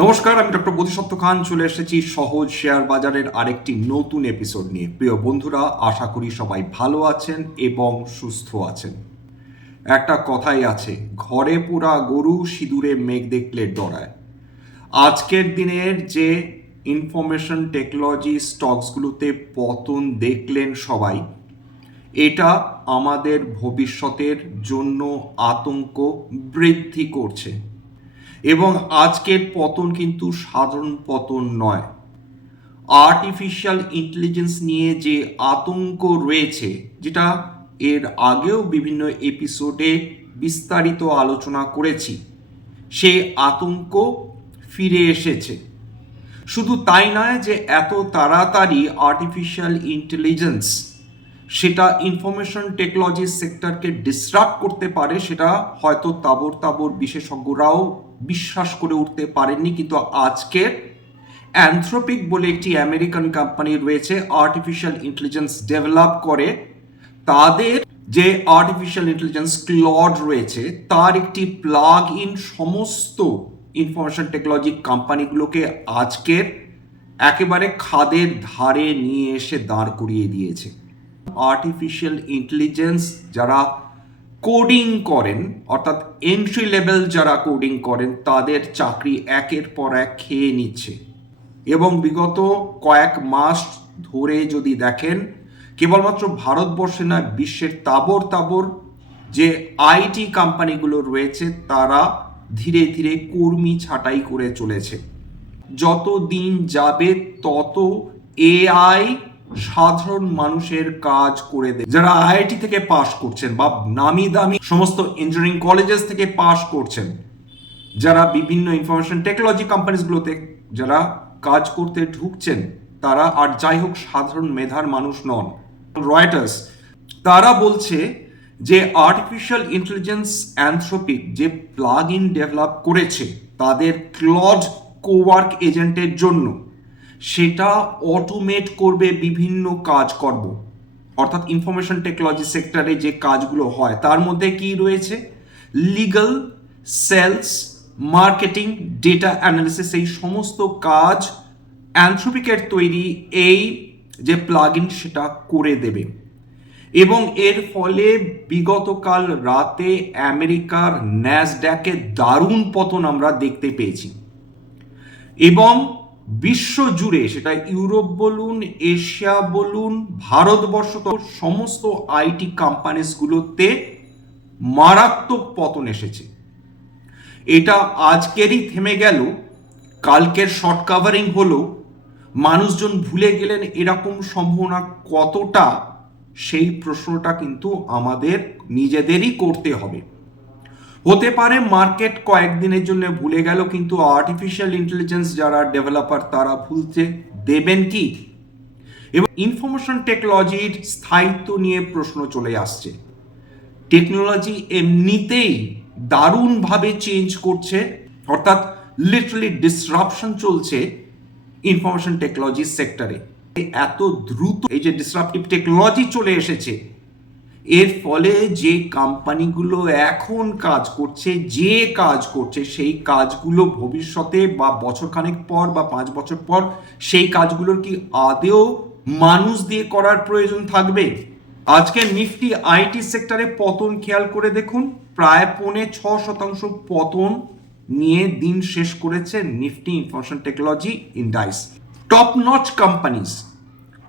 নমস্কার, আমি ডক্টর বোধিসত্ত্ব খান। চলে এসেছি সহজ শেয়ার বাজারের আরেকটি নতুন এপিসোড নিয়ে। প্রিয় বন্ধুরা, আশা করি সবাই ভালো আছেন এবং সুস্থ আছেন। একটা কথাই আছে, ঘরে পুরা গরু সিঁদুরে মেঘ দেখলে ডরায়। আজকের দিনের যে ইনফরমেশন টেকনোলজি স্টকসগুলোতে পতন দেখলেন সবাই, এটা আমাদের ভবিষ্যতের জন্য আতঙ্ক বৃদ্ধি করছে। এবং আজকের পতন কিন্তু সাধারণ পতন নয়। আর্টিফিশিয়াল ইন্টেলিজেন্স নিয়ে যে আতঙ্ক রয়েছে, যেটা এর আগেও বিভিন্ন এপিসোডে বিস্তারিত আলোচনা করেছি সেই আতঙ্ক ফিরে এসেছে। শুধু তাই নয় যে এত তাড়াতাড়ি আর্টিফিশিয়াল ইন্টেলিজেন্স সেটা ইনফরমেশন টেকনোলজি সেক্টরকে ডিসরাপ্ট করতে পারে, সেটা হয়তো তাবর তাবর বিশেষজ্ঞরাও বিশ্বাস করে উঠতে পারেননি। কিন্তু আজকের অ্যান্থ্রোপিক বলে একটি আমেরিকান কোম্পানি রয়েছে আর্টিফিশিয়াল ইন্টেলিজেন্স ডেভেলপ করে। তাদের যে আর্টিফিশিয়াল ইন্টেলিজেন্স ক্লড রয়েছে, তার একটি প্লাগ ইন সমস্ত ইনফরমেশন টেকনোলজি কোম্পানিগুলোকে আজকের একেবারে খাদের ধারে নিয়ে এসে দাঁড় করিয়ে দিয়েছে। আর্টিফিশিয়াল ইন্টেলিজেন্স যারা কোডিং করেন, অর্থাৎ এন্ট্রি লেভেল যারা কোডিং করেন, তাদের চাকরি একের পর এক খেয়ে নিচ্ছে। এবং বিগত কয়েক মাস ধরে যদি দেখেন, কেবলমাত্র ভারতবর্ষে না বিশ্বের তাবর তাবর যে আইটি কোম্পানিগুলো রয়েছে, তারা ধীরে ধীরে কর্মী ছাঁটাই করে চলেছে। যত দিন যাবে, তত এআই সাধারণ মানুষের কাজ করে দেয়। যারা আইআইটি থেকে পাশ করছেন বা নামি দামি সমস্ত ইঞ্জিনিয়ারিং কলেজেস থেকে পাশ করছেন, যারা বিভিন্ন ইনফরমেশন টেকনোলজি কোম্পানিসগুলোতে যারা কাজ করতে ঢুকছেন, তারা আর যাই হোক সাধারণ মেধার মানুষ নন রয়টার্স তারা বলছে যে আর্টিফিশিয়াল ইন্টেলিজেন্স অ্যান্থ্রোপিক যে প্লাগ ইন ডেভেলপ করেছে, তাদের ক্লড কোওয়ার্ক এজেন্টের জন্য সেটা অটোমেট করবে বিভিন্ন কাজকর্ম। অর্থাৎ ইনফরমেশন টেকনোলজি সেক্টরে যে কাজগুলো হয়, তার মধ্যে কি রয়েছে? Legal sales marketing data analysis এই সমস্ত কাজ অ্যান্থ্রোপিকের তৈরি এই যে প্লাগ ইন সেটা করে দেবে। এবং এর ফলে বিগতকাল রাতে আমেরিকার ন্যাসড্যাকে দারুণ পতন আমরা দেখতে পেয়েছি। এবং বিশ্ব জুড়ে সেটা ইউরোপ বলুন, এশিয়া বলুন ভারতবর্ষ তো সমস্ত আইটি কোম্পানিসগুলোতে মারাত্মক পতন এসেছে। এটা আজকেরই থেমে গেল, কালকের শর্ট কাভারিং হলো, মানুষজন ভুলে গেলেন এরকম সম্ভাবনা কতটা, সেই প্রশ্নটা কিন্তু আমাদের নিজেদেরই করতে হবে। হতে পারে মার্কেট কয়েকদিনের জন্য ভুলে গেল, কিন্তু আর্টিফিশিয়াল ইন্টেলিজেন্স যারা ডেভেলপার তারা ভুলতে দেবেন কি? এবং ইনফরমেশন টেকনোলজির স্থায়িত্ব নিয়ে প্রশ্ন চলে আসছে। টেকনোলজি এমনিতেই দারুণভাবে চেঞ্জ করছে, অর্থাৎ লিটারালি ডিসরাপশন চলছে ইনফরমেশন টেকনোলজি সেক্টরে এত দ্রুত এই যে ডিসরাপটিভ টেকনোলজি চলে এসেছে এর ফলে যে কোম্পানিগুলো এখন কাজ করছে, যে কাজ করছে, সেই কাজগুলো ভবিষ্যতে বা বছরখানেক পর বা পাঁচ বছর পর সেই কাজগুলোর কি আদেও মানুষ দিয়ে করার প্রয়োজন থাকবে? আজকে নিফটি আইটি সেক্টরে পতন খেয়াল করে দেখুন, প্রায় পৌনে ছ শতাংশ পতন নিয়ে দিন শেষ করেছে Nifty information technology indices. Top notch companies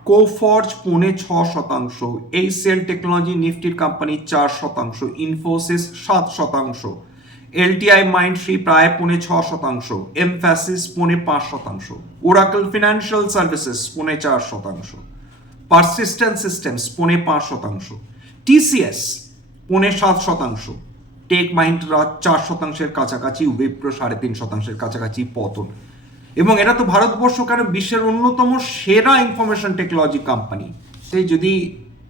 Coforge পৌনে ছ শতাংশ এই সেল টেকনোলজি নিফটির কোম্পানি চার শতাংশ ইনফোসিস সাত শতাংশ এলটিআই মাইন্ডট্রি প্রায় পৌনে ছ শতাংশ এমফ্যাসিস পৌনে পাঁচ শতাংশ ওরাকল ফিনান্সিয়াল সার্ভিসেস পৌনে চার শতাংশ পারসিস্টেন্ট সিস্টেমস পৌনে পাঁচ শতাংশ টিসিএস পৌনে সাত শতাংশ টেক মাইন্ডরা চার শতাংশের কাছাকাছি উইপ্রো সাড়ে তিন শতাংশের কাছাকাছি পতন। এবং এটা তো ভারতবর্ষ কেন বিশ্বের অন্যতম সেরা ইনফরমেশন টেকনোলজি কোম্পানি সেই যদি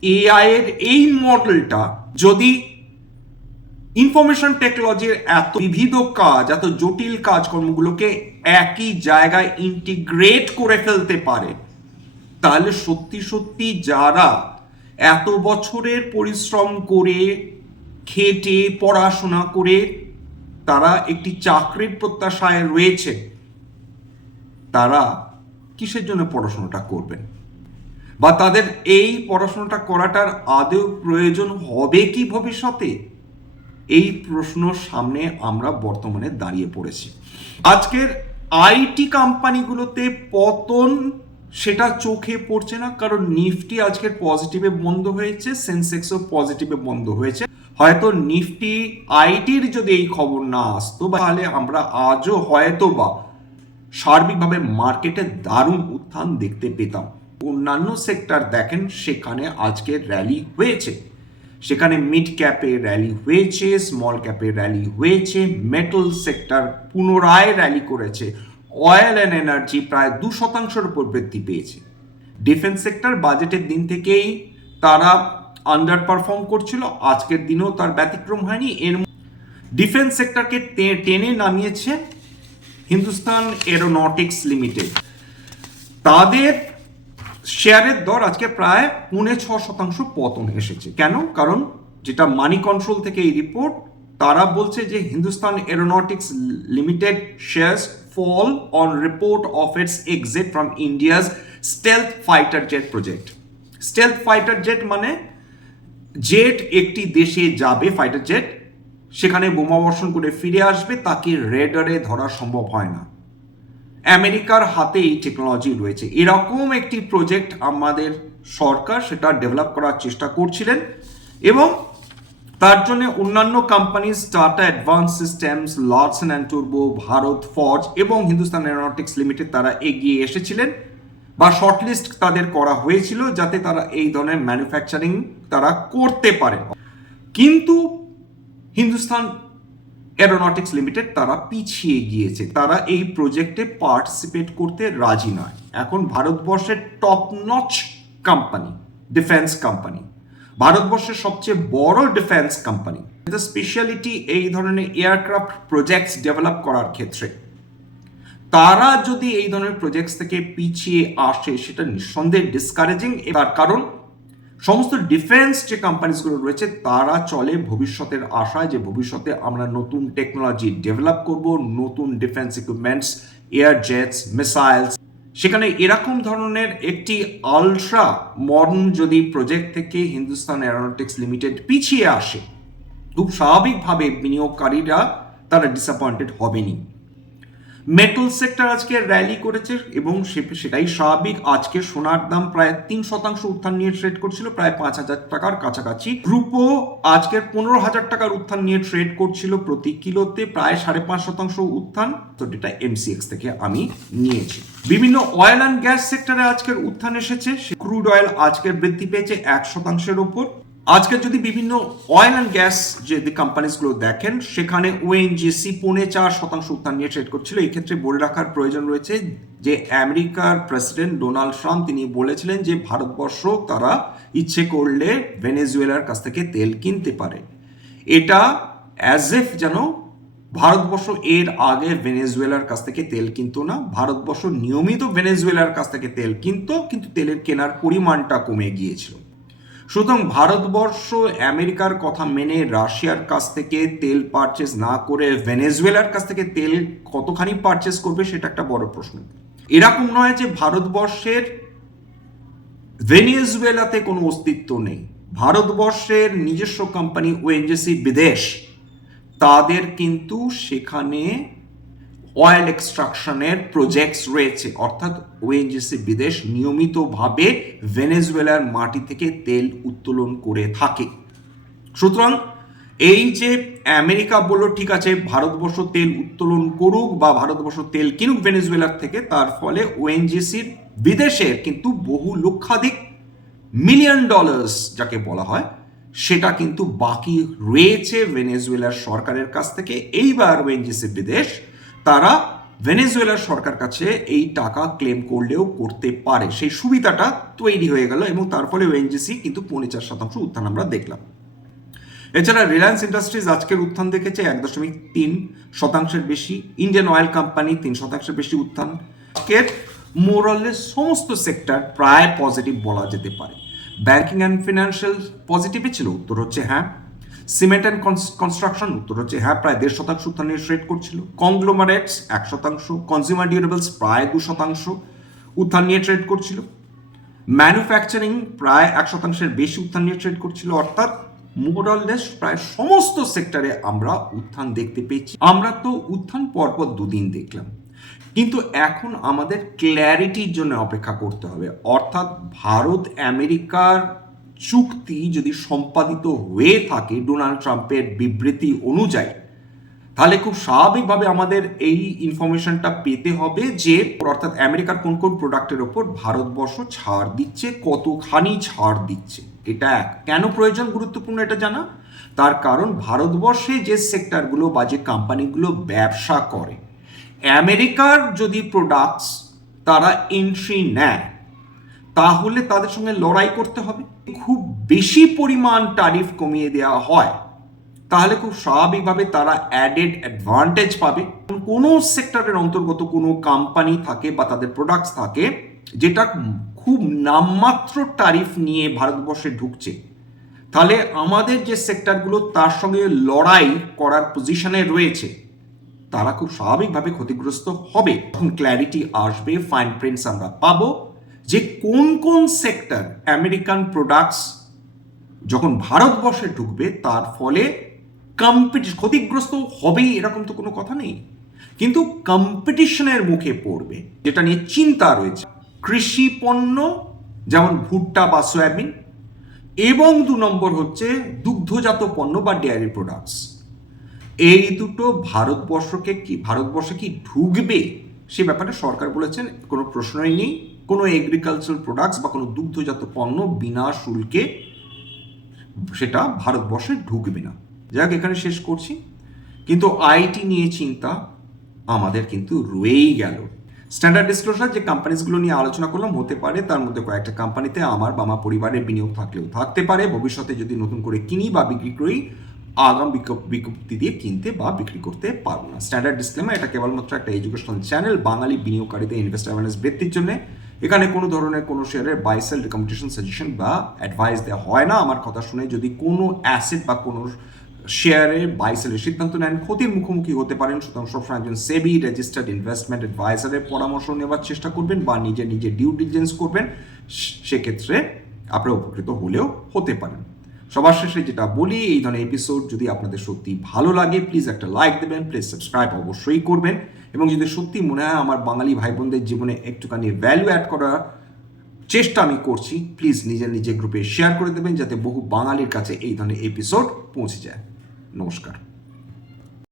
এআই এর এই মডেলটা যদি ইনফরমেশন টেকনোলজির এত বিবিধ কাজ, এত জটিল কাজকর্মগুলোকে একই জায়গায় ইন্টিগ্রেট করে ফেলতে পারে, তাহলে সত্যি সত্যি যারা এত বছরের পরিশ্রম করে, খেটে, পড়াশোনা করে, তারা একটি চাকরির প্রত্যাশায় রয়েছে। তারা কিসের জন্য পড়াশোনাটা করবেন বা তাদের এই পড়াশোনাটা করাটার আদৌ প্রয়োজন হবে কি ভবিষ্যতে? এই প্রশ্ন সামনে আমরা বর্তমানে দাঁড়িয়ে পড়েছি। আজকের আইটি কোম্পানিগুলোতে পতন সেটা চোখে পড়ছে না, কারণ নিফটি আজকের পজিটিভে বন্ধ হয়েছে, সেন্সেক্সও পজিটিভে বন্ধ হয়েছে। হয়তো নিফটি আইটির যদি এই খবর না আসতো, তাহলে আমরা আজও হয়তো বা সার্বিকভাবে মার্কেটে দারুণ উত্থান দেখতে পেতাম। অন্যান্য সেক্টর দেখেন, সেখানে আজকে র্যালি হয়েছে। সেখানে মিড ক্যাপে র্যালি হয়েছে, স্মল ক্যাপে র্যালি হয়েছে, মেটাল সেক্টর পুনরায় র্যালি করেছে। অয়েল অ্যান্ড এনার্জি প্রায় দু শতাংশের উপর বৃদ্ধি পেয়েছে। ডিফেন্স সেক্টর বাজেটের দিন থেকেই তারা আন্ডার পারফর্ম করছিল, আজকের দিনেও তার ব্যতিক্রম হয়নি। এর ডিফেন্স সেক্টরকে টেনে নামিয়েছে হিন্দুস্তান এরোনটিক্স লিমিটেড তাদের শেয়ারের দর আজকে প্রায় পৌনে ছ শতাংশ পতন এসেছে। কেন? কারণ যেটা মানি কন্ট্রোল থেকে এই রিপোর্ট তারা বলছে যে Hindustan Aeronautics Limited shares fall on report of its exit from India's stealth fighter jet project stealth fighter jet মানে জেট একটি দেশে যাবে ফাইটার জেট সেখানে বোমা বর্ষণ করে ফিরে আসবে, তাকে রেডারে ধরা সম্ভব হয় না। আমেরিকার হাতে এই টেকনোলজি রয়েছে। এরকম একটি প্রজেক্ট আমাদের সরকার সেটা ডেভেলপ করার চেষ্টা করছিলেন এবং তার জন্য অন্যান্য company Tata advance systems লর্ডসন and টুরবো ভারত ফর্জ এবং হিন্দুস্তান এরোনটিক্স লিমিটেড তারা এগিয়ে এসেছিলেন বা শর্টলিস্ট তাদের করা হয়েছিল যাতে তারা এই ধরনের ম্যানুফ্যাকচারিং তারা করতে পারে। কিন্তু হিন্দুস্তান অ্যারোনটিক্স লিমিটেড তারা পিছিয়ে গিয়েছে। তারা এই প্রজেক্টে পার্টিসিপেট করতে রাজি নয়। এখন ভারতবর্ষের top notch company defence company ভারতবর্ষের সবচেয়ে বড় ডিফেন্স কোম্পানি স্পেশালিটি এই ধরনের এয়ারক্রাফট প্রজেক্টস ডেভেলপ করার ক্ষেত্রে। তারা যদি এই ধরনের প্রজেক্টস থেকে পিছিয়ে আসে, সেটা নিঃসন্দেহে ডিসকারেজিং তার কারণ সমস্ত ডিফেন্স যে কোম্পানিজগুলো রয়েছে, তারা চলে ভবিষ্যতের আশায় যে ভবিষ্যতে আমরা নতুন টেকনোলজি ডেভেলপ করব, নতুন defence equipments air jets missiles সেখানে এরকম ধরনের একটি আলট্রা মডার্ন যদি প্রজেক্ট থেকে হিন্দুস্তান এরোনটিক্স লিমিটেড পিছিয়ে আসে, খুব স্বাভাবিকভাবে বিনিয়োগকারীরা তারা ডিসঅ্যাপয়েন্টেড হবেনি মেটাল সেক্টর আজকে র্যালি করেছে এবং সেটাই স্বাভাবিক। আজকে সোনার দাম প্রায় তিন শতাংশ উত্থান নিয়ে ট্রেড করছিল, প্রায় পাঁচ হাজার টাকার কাছাকাছি। গ্রুপও আজকের পনেরো হাজার টাকার উত্থান নিয়ে ট্রেড করছিল প্রতি কিলোতে প্রায় সাড়ে পাঁচ শতাংশ উত্থান। তো এটা এমসিএক্স থেকে আমি নিয়েছি। বিভিন্ন অয়েল অ্যান্ড গ্যাস সেক্টরে আজকের উত্থান এসেছে। ক্রুড অয়েল আজকের বৃদ্ধি পেয়েছে এক শতাংশের ওপর। আজকে যদি বিভিন্ন অয়েল অ্যান্ড গ্যাস যে কোম্পানিজগুলো দেখেন, সেখানে ওএনজিসি পৌনে চার শতাংশ উত্থান নিয়ে ট্রেড করছিল। এই ক্ষেত্রে বলে রাখার প্রয়োজন রয়েছে যে আমেরিকার প্রেসিডেন্ট ডোনাল্ড ট্রাম্প তিনি বলেছিলেন যে ভারতবর্ষ তারা ইচ্ছে করলে ভেনেজুয়েলার কাছ থেকে তেল কিনতে পারে। এটা অ্যাজ এফ যেন ভারতবর্ষ এর আগে ভেনেজুয়েলার কাছ থেকে তেল কিনতো না, ভারতবর্ষ নিয়মিত ভেনেজুয়েলার কাছ থেকে তেল কিনতো, কিন্তু তেলের কেনার পরিমাণটা কমে গিয়েছিল। সুতরাং ভারতবর্ষ আমেরিকার কথা মেনে রাশিয়ার কাছ থেকে তেল পারচেস না করে ভেনেজুয়েলার কাছ থেকে তেল কতখানি পারচেস করবে সেটা একটা বড় প্রশ্ন। এরকম নয় যে ভারতবর্ষের ভেনেজুয়েলাতে কোনো অস্তিত্ব নেই। ভারতবর্ষের নিজস্ব কোম্পানি ওএনজিসি বিদেশ, তাদের কিন্তু সেখানে অয়েল এক্সট্রাকশনের প্রজেক্টস রয়েছে। অর্থাৎ ওএনজিসি বিদেশ নিয়মিতভাবে ভেনেজুয়েলার মাটি থেকে তেল উত্তোলন করে থাকে। সুতরাং এই যে আমেরিকা বলল, ঠিক আছে, ভারতবর্ষ তেল উত্তোলন করুক বা ভারতবর্ষ তেল কিনুক ভেনেজুয়েলার থেকে, তার ফলে ওএনজিসির বিদেশের কিন্তু বহু লক্ষাধিক মিলিয়ন ডলার্স যাকে বলা হয়, সেটা কিন্তু বাকি রয়েছে ভেনেজুয়েলার সরকারের কাছ থেকে। এইবার ওএনজিসি বিদেশ তারা ভেনেজুয়েলার সরকার কাছে এই টাকা ক্লেম করলেও করতে পারে। সেই সুবিধাটা তৈরি হয়ে গেল এবং তার ফলে ওএনজিসি কিন্তু পৌনে চার শতাংশ উত্থান আমরা দেখলাম। এছাড়া রিলায়েন্স ইন্ডাস্ট্রিজ আজকের উত্থান দেখেছে এক দশমিক তিন শতাংশের বেশি। ইন্ডিয়ান অয়েল কোম্পানি তিন শতাংশের বেশি উত্থান। আজকের মোরালের সমস্ত সেক্টর প্রায় পজিটিভ বলা যেতে পারে। ব্যাংকিং অ্যান্ড ফিনান্সিয়াল পজিটিভই ছিল, উত্তর হচ্ছে হ্যাঁ সিমেন্ট অ্যান্ড কনস্ট্রাকশন উত্তর হচ্ছে হ্যাঁ প্রায় দেড় শতাংশ উত্থান ট্রেড করছিল। কংগ্লোমারেটস এক শতাংশ কনজিউমার ডিউরেবলস প্রায় দু শতাংশ উত্থান নিয়ে ট্রেড করছিল। ম্যানুফ্যাকচারিং প্রায় এক শতাংশের বেশি উত্থান নিয়ে ট্রেড করছিল, অর্থাৎ মোরাললেস প্রায় সমস্ত সেক্টরে আমরা উত্থান দেখতে পেয়েছি। আমরা তো উত্থান পরপর দুদিন দেখলাম। কিন্তু এখন আমাদের ক্ল্যারিটির জন্য অপেক্ষা করতে হবে। অর্থাৎ ভারত, আমেরিকার চুক্তি যদি সম্পাদিত হয়ে থাকে ডোনাল্ড ট্রাম্পের বিবৃতি অনুযায়ী, তাহলে খুব স্বাভাবিকভাবে আমাদের এই ইনফরমেশনটা পেতে হবে যে, অর্থাৎ আমেরিকার কোন কোন প্রোডাক্টের ওপর ভারতবর্ষ ছাড় দিচ্ছে, কতখানি ছাড় দিচ্ছে, এটা এক কেন প্রয়োজন গুরুত্বপূর্ণ এটা জানা? তার কারণ ভারতবর্ষে যে সেক্টরগুলো বা যে কোম্পানিগুলো ব্যবসা করে, আমেরিকার যদি প্রোডাক্টস তারা এন্ট্রি নেয় তাহলে তাদের সঙ্গে লড়াই করতে হবে। খুব বেশি পরিমাণ ট্যারিফ কমিয়ে দেওয়া হয়, তাহলে খুব স্বাভাবিকভাবে তারা অ্যাডেড অ্যাডভান্টেজ পাবে। কোনো সেক্টরের অন্তর্গত কোনো কোম্পানি থাকে বা তাদের প্রোডাক্টস থাকে, যেটা খুব নামমাত্র ট্যারিফ নিয়ে ভারতবর্ষে ঢুকছে। তাহলে আমাদের যে সেক্টরগুলো তার সঙ্গে লড়াই করার পজিশনে রয়েছে, তারা খুব স্বাভাবিকভাবে ক্ষতিগ্রস্ত হবে। তখন ক্ল্যারিটি আসবে ফাইন প্রিন্টস আমরা পাবো। যে কোন কোন সেক্টর আমেরিকান প্রোডাক্টস যখন ভারতবর্ষে ঢুকবে, তার ফলে কম্পিটিশন ক্ষতিগ্রস্ত হবেই, এরকম তো কোনো কথা নেই। কিন্তু কম্পিটিশনের মুখে পড়বে, যেটা নিয়ে চিন্তা রয়েছে, কৃষি পণ্য, যেমন ভুট্টা বা সয়াবিন, এবং দু নম্বর হচ্ছে দুগ্ধজাত পণ্য বা ডেয়ারি প্রোডাক্টস এই দুটো ভারতবর্ষকে কি, ভারতবর্ষে কি ঢুকবে, সে ব্যাপারে সরকার বলেছেন, কোনো প্রশ্নই নেই। কোনো এগ্রিকালচারাল প্রোডাক্টস বা কোনো দুগ্ধজাত পণ্য বিনা শুল্কে সেটা ভারতবর্ষে ঢুকবে না। যাক, এখানে শেষ করছি। কিন্তু আইটি নিয়ে চিন্তা আমাদের কিন্তু রয়েই গেল। স্ট্যান্ডার্ড ডিসক্লোজার যে কোম্পানিজগুলো নিয়ে আলোচনা করলাম, হতে পারে তার মধ্যে কয়েকটা কোম্পানিতে আমার বা আমার পরিবারের বিনিয়োগ থাকলেও থাকতে পারে। ভবিষ্যতে যদি নতুন করে কিনি বা বিক্রি করি, আগাম বিজ্ঞপ্তি দিয়ে কিনতে বা বিক্রি করতে পারব না। স্ট্যান্ডার্ড ডিসক্লেমার এটা কেবলমাত্র একটা এডুকেশনাল চ্যানেল বাঙালি বিনিয়োগকারীদের ইনভেস্ট অ্যাওয়ারনেস বৃদ্ধির জন্য। এখানে কোনো ধরনের কোনো শেয়ারের বাই সেল রিকমেন্ডেশন সাজেশন বা অ্যাডভাইস দেওয়া হয় না। আমার কথা শুনে যদি কোনো অ্যাসেট বা কোনো শেয়ারে বাই সেলের সিদ্ধান্ত নেন, ক্ষতির মুখোমুখি হতে পারেন। সুতরাং সবসময় একজন সেবি রেজিস্টার্ড ইনভেস্টমেন্ট অ্যাডভাইসারের পরামর্শ নেওয়ার চেষ্টা করবেন বা নিজে নিজে ডিউ ডিলিজেন্স করবেন। সেক্ষেত্রে আপনারা উপকৃত হলেও হতে পারেন। সবার শেষে যেটা বলি, এই ধরনের এপিসোড যদি আপনাদের সত্যি ভালো লাগে প্লিজ একটা লাইক দেবেন প্লিজ সাবস্ক্রাইব অবশ্যই করবেন। এবং যদি সত্যি মনে হয় আমার বাঙালি ভাই বোনদের জীবনে একটুখানি ভ্যালু অ্যাড করার চেষ্টা আমি করছি প্লিজ নিজের নিজের গ্রুপে শেয়ার করে দেবেন যাতে বহু বাঙালির কাছে এই ধরনের এপিসোড পৌঁছে যায়। নমস্কার।